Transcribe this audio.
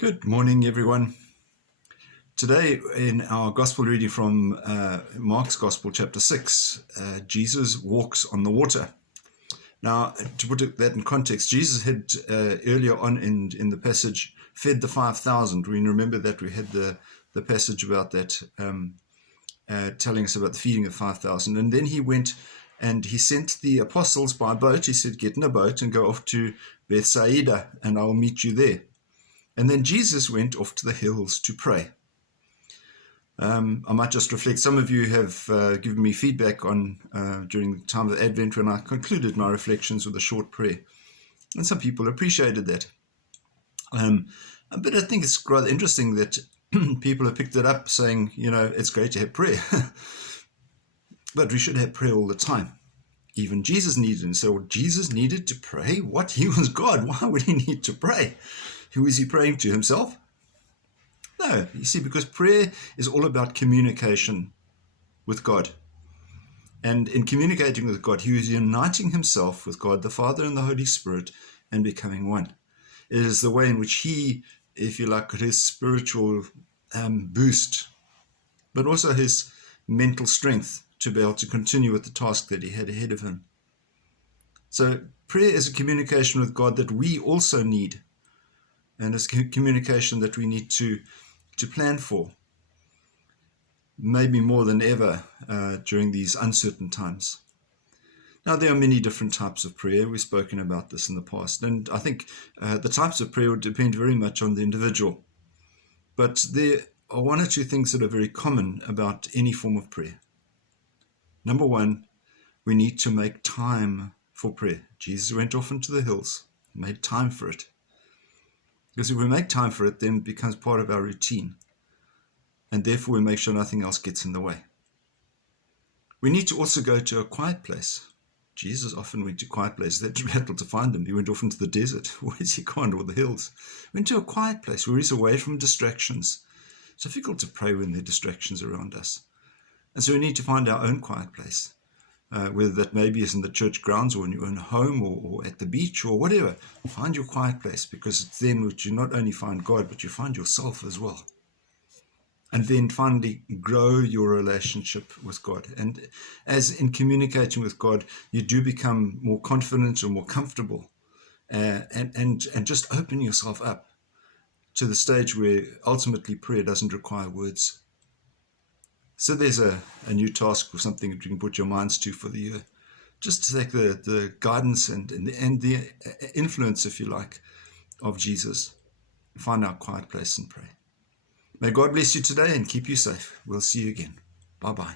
Good morning, everyone. Today, in our gospel reading from Mark's Gospel, chapter 6, Jesus walks on the water. Now, to put that in context, Jesus had earlier on in the passage fed the 5,000. We remember that we had the passage about that, telling us about the feeding of 5,000. And then he went and he sent the apostles by boat. He said, get in a boat and go off to Bethsaida, and I will meet you there. And then Jesus went off to the hills to pray. I might just reflect, some of you have given me feedback on during the time of the Advent when I concluded my reflections with a short prayer. And some people appreciated that. But I think it's rather interesting that people have picked it up saying, it's great to have prayer. But we should have prayer all the time. Even Jesus needed it. And so Jesus needed to pray? What? He was God. Why would he need to pray? Who is he praying to? Himself? No, you see, because prayer is all about communication with God. And in communicating with God, he was uniting himself with God, the Father and the Holy Spirit, and becoming one. It is the way in which he, if you like, got his spiritual boost, but also his mental strength to be able to continue with the task that he had ahead of him. So prayer is a communication with God that we also need. And it's communication that we need to plan for, maybe more than ever during these uncertain times. Now, there are many different types of prayer. We've spoken about this in the past. And I think the types of prayer would depend very much on the individual. But there are one or two things that are very common about any form of prayer. Number one, we need to make time for prayer. Jesus went off into the hills, made time for it. Because if we make time for it, then it becomes part of our routine. And therefore, we make sure nothing else gets in the way. We need to also go to a quiet place. Jesus often went to quiet places. They had to battle to find him. He went off into the desert. Where's he gone? Or the hills. Went to a quiet place where he's away from distractions. It's difficult to pray when there are distractions around us. And so we need to find our own quiet place. Whether that maybe is in the church grounds or in your own home or at the beach or whatever. Find your quiet place, because it's then which you not only find God, but you find yourself as well. And then finally, grow your relationship with God. And as in communicating with God, you do become more confident or more comfortable and just open yourself up to the stage where ultimately prayer doesn't require words. So there's a new task or something that you can put your minds to for the year. Just to take the guidance and the influence, if you like, of Jesus. Find our quiet place and pray. May God bless you today and keep you safe. We'll see you again. Bye-bye.